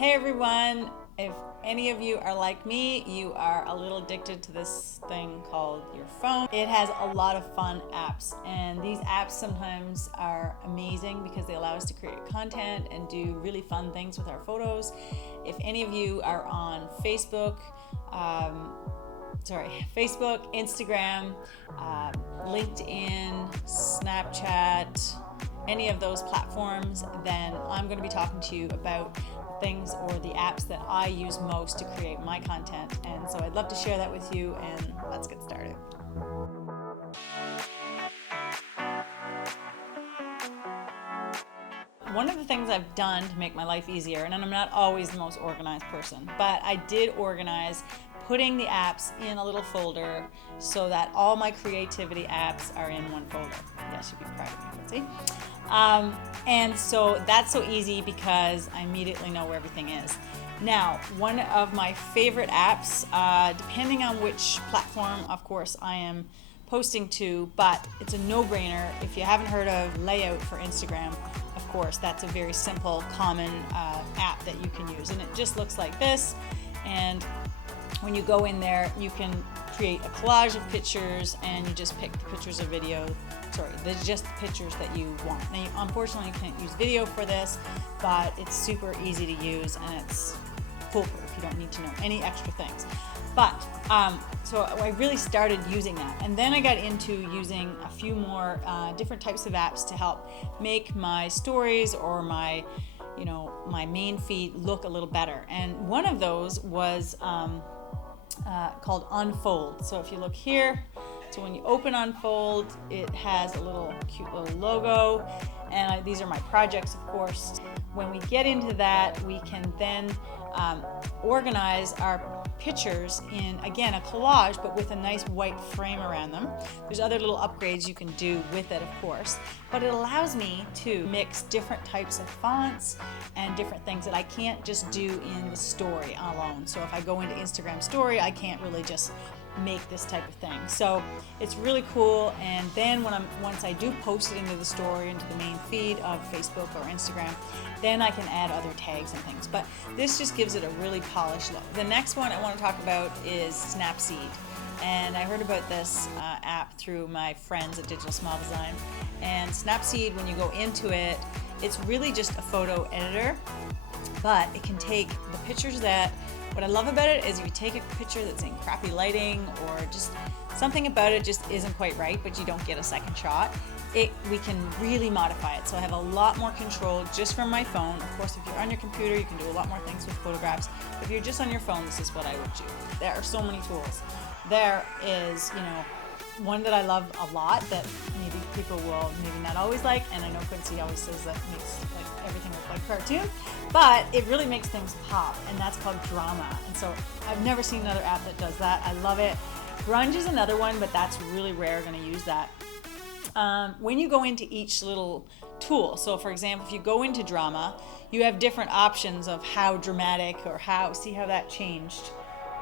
Hey everyone, if any of you are like me, you are a little addicted to this thing called your phone. It has a lot of fun apps, and these apps sometimes are amazing because they allow us to create content and do really fun things with our photos. If any of you are on Facebook, Instagram, LinkedIn, Snapchat, any of those platforms, then I'm going to be talking to you about things or the apps that I use most to create my content. And so I'd love to share that with you, and let's get started. One of the things I've done to make my life easier, and I'm not always the most organized person, but I did organize putting the apps in a little folder so that all my creativity apps are in one folder. Yeah, she'd be proud of me, Fritzy. And so that's so easy because I immediately know where everything is. Now, one of my favorite apps, depending on which platform, of course, I am posting to, but it's a no-brainer. If you haven't heard of Layout for Instagram, of course, that's a very simple, common app that you can use. And it just looks like this. And when you go in there, you can create a collage of pictures, and you just pick the pictures of video. There's just the pictures that you want. Now, unfortunately, you can't use video for this, but it's super easy to use, and it's foolproof. You don't need to know any extra things. But, so I really started using that. And then I got into using a few more different types of apps to help make my stories or my main feed look a little better. And one of those was called Unfold. So if you look here, so when you open Unfold, it has a little cute little logo, and these are my projects, of course. When we get into that, we can then organize our pictures in, again, a collage, but with a nice white frame around them. There's other little upgrades you can do with it, of course, but it allows me to mix different types of fonts and different things that I can't just do in the story alone. So if I go into Instagram story, I can't really just make this type of thing. So it's really cool. And then once I do post it into the story, into the main feed of Facebook or Instagram, then I can add other tags and things. But this just gives it a really polished look. The next one I want to talk about is Snapseed. And I heard about this app through my friends at Digital Small Design. And Snapseed, when you go into it, it's really just a photo editor, but it can take the pictures that, what I love about it is if you take a picture that's in crappy lighting or just something about it just isn't quite right, but you don't get a second shot, we can really modify it. So I have a lot more control just from my phone. Of course, if you're on your computer, you can do a lot more things with photographs. But if you're just on your phone, this is what I would do. There are so many tools. There is, one that I love a lot that maybe people will maybe not always like, and I know Quincy always says that makes like everything look like cartoon, but it really makes things pop, and that's called Drama. And so I've never seen another app that does that. I love it. Grunge is another one, but that's really rare going to use that. When you go into each little tool, so for example, if you go into Drama, you have different options of how dramatic or see how that changed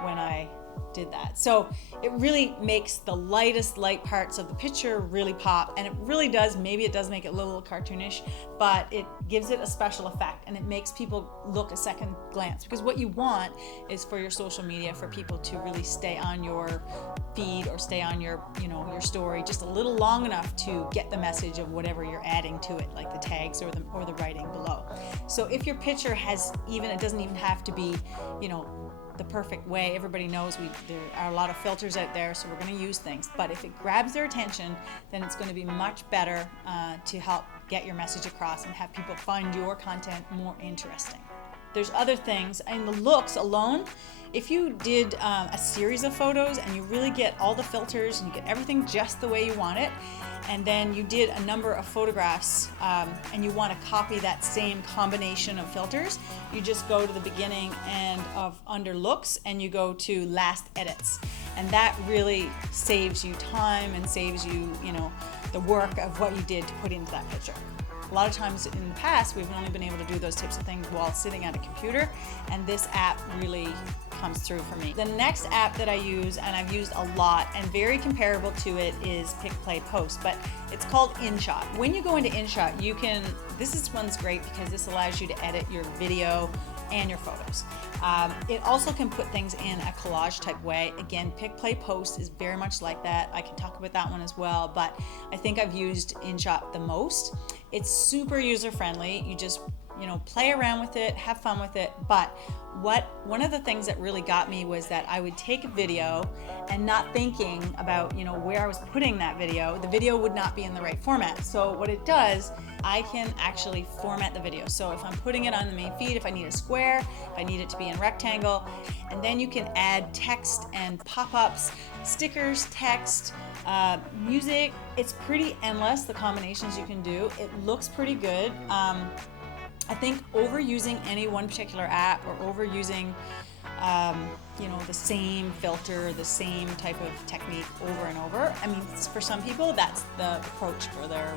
when I did that. So it really makes the lightest light parts of the picture really pop, and it really does, maybe it does make it a little cartoonish, but it gives it a special effect, and it makes people look a second glance, because what you want is for your social media, for people to really stay on your feed or stay on your your story just a little long enough to get the message of whatever you're adding to it, like the tags or the writing below. So if your picture has it doesn't even have to be the perfect way. Everybody knows there are a lot of filters out there, so we're going to use things. But if it grabs their attention, then it's going to be much better to help get your message across and have people find your content more interesting. There's other things, and the looks alone, if you did a series of photos and you really get all the filters and you get everything just the way you want it, and then you did a number of photographs and you want to copy that same combination of filters, you just go to the beginning and under looks, and you go to last edits, and that really saves you time and saves you the work of what you did to put into that picture. A lot of times in the past, we've only been able to do those types of things while sitting at a computer, and this app really comes through for me. The next app that I use, and I've used a lot and very comparable to it, is Picplaypost, but it's called InShot. When you go into InShot, this one's great because this allows you to edit your video and your photos. It also can put things in a collage type way. Again, Picplaypost is very much like that. I can talk about that one as well, but I think I've used InShot the most. It's super user friendly. You just play around with it, have fun with it. But one of the things that really got me was that I would take a video and not thinking about where I was putting that video, the video would not be in the right format. So what it does, I can actually format the video. So if I'm putting it on the main feed, if I need a square, if I need it to be in rectangle, and then you can add text and pop-ups, stickers, text, music. It's pretty endless, the combinations you can do. It looks pretty good. I think overusing any one particular app or overusing the same filter, the same type of technique over and over. I mean, for some people, that's the approach for their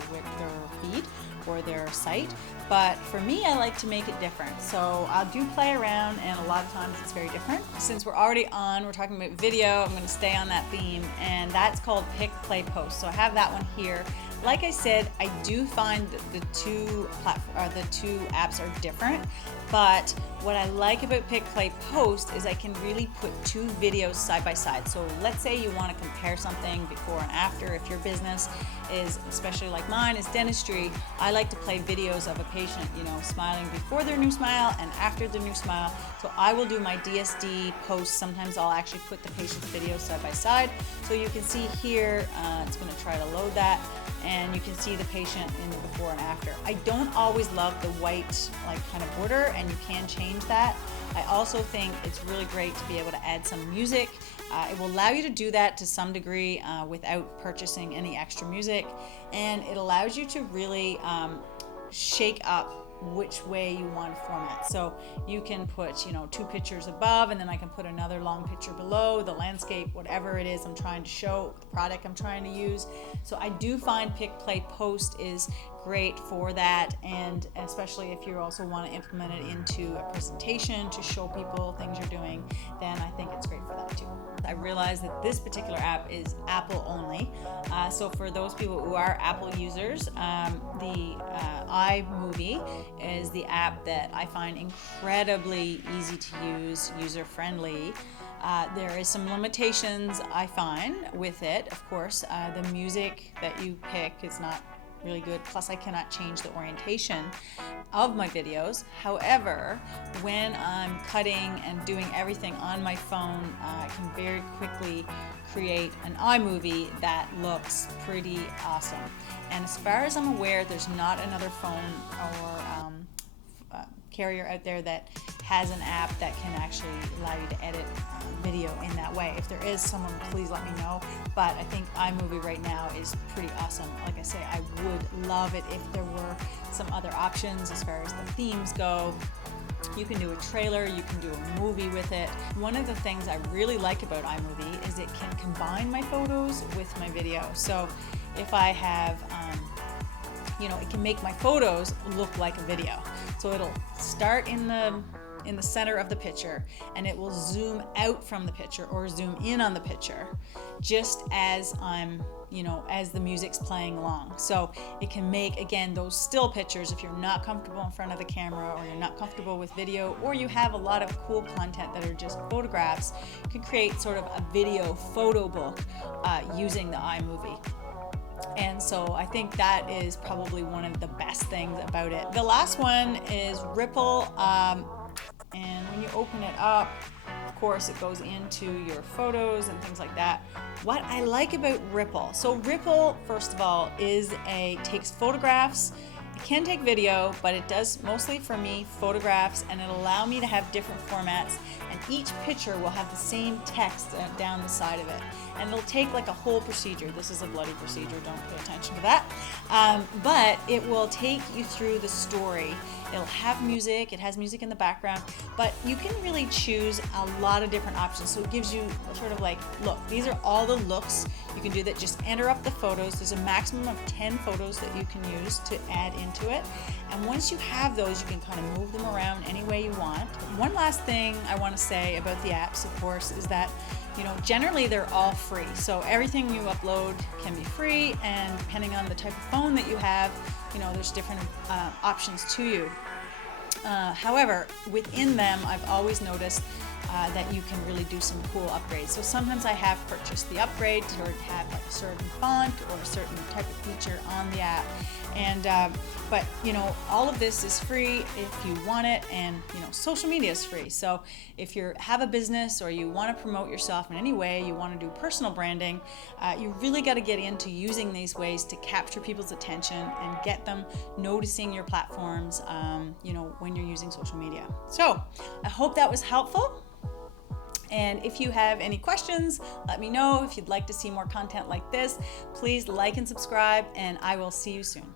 feed or their site. But for me, I like to make it different. So I do play around, and a lot of times it's very different. Since we're already we're talking about video, I'm going to stay on that theme, and that's called Picplaypost. So I have that one here. Like I said, I do find that the two apps are different, but what I like about Picplaypost is I can really put two videos side by side. So let's say you want to compare something before and after. If your business is, especially like mine, is dentistry, I like to play videos of a patient, smiling before their new smile and after their new smile. So I will do my DSD posts. Sometimes I'll actually put the patient's videos side by side. So you can see here, it's going to try to load that, and you can see the patient in the before and after. I don't always love the white kind of border, and you can change that. I also think it's really great to be able to add some music. It will allow you to do that to some degree without purchasing any extra music, and it allows you to really shake up which way you want to format. So you can put two pictures above, and then I can put another long picture below, the landscape, whatever it is I'm trying to show, the product I'm trying to use. So I do find Picplaypost is great for that, and especially if you also want to implement it into a presentation to show people things you're doing, then I think it's great for that too. I realized that this particular app is Apple only. So for those people who are Apple users, the iMovie is the app that I find incredibly easy to use, user-friendly. There is some limitations I find with it. Of course, the music that you pick is not really good. Plus, I cannot change the orientation of my videos. However, when I'm cutting and doing everything on my phone, I can very quickly create an iMovie that looks pretty awesome. And as far as I'm aware, there's not another phone or carrier out there that has an app that can actually allow you to edit video in that way. If there is someone, please let me know. But I think iMovie right now is pretty awesome. Like I say, I would love it if there were some other options as far as the themes go. You can do a trailer, you can do a movie with it. One of the things I really like about iMovie is it can combine my photos with my video. So if I have it can make my photos look like a video. So it'll start in the center of the picture, and it will zoom out from the picture or zoom in on the picture just as I'm as the music's playing along. So it can make, again, those still pictures if you're not comfortable in front of the camera, or you're not comfortable with video, or you have a lot of cool content that are just photographs. You can create sort of a video photo book using the iMovie. And so I think that is probably one of the best things about it. The last one is Ripple, and when you open it up, of course, it goes into your photos and things like that. What I like about Ripple, so Ripple, first of all, takes photographs. It can take video, but it does mostly for me photographs, and it'll allow me to have different formats, and each picture will have the same text down the side of it. And it'll take like a whole procedure. This is a bloody procedure, don't pay attention to that. But it will take you through the story. It'll have music, it has music in the background, but you can really choose a lot of different options. So it gives you sort of like, look, these are all the looks you can do that. Just enter up the photos. There's a maximum of 10 photos that you can use to add into it. And once you have those, you can kind of move them around any way you want. One last thing I want to say about the apps, of course, is that generally they're all free. So everything you upload can be free, and depending on the type of phone that you have, there's different options to you. However, within them, I've always noticed that you can really do some cool upgrades. So sometimes I have purchased the upgrade to have like a certain font or a certain type of feature on the app. And but you know, all of this is free if you want it, and you know, social media is free. So if you have a business or you want to promote yourself in any way, you want to do personal branding, you really got to get into using these ways to capture people's attention and get them noticing your platforms, you know, when you're using social media. So I hope that was helpful. And if you have any questions, let me know. If you'd like to see more content like this, please like and subscribe, and I will see you soon.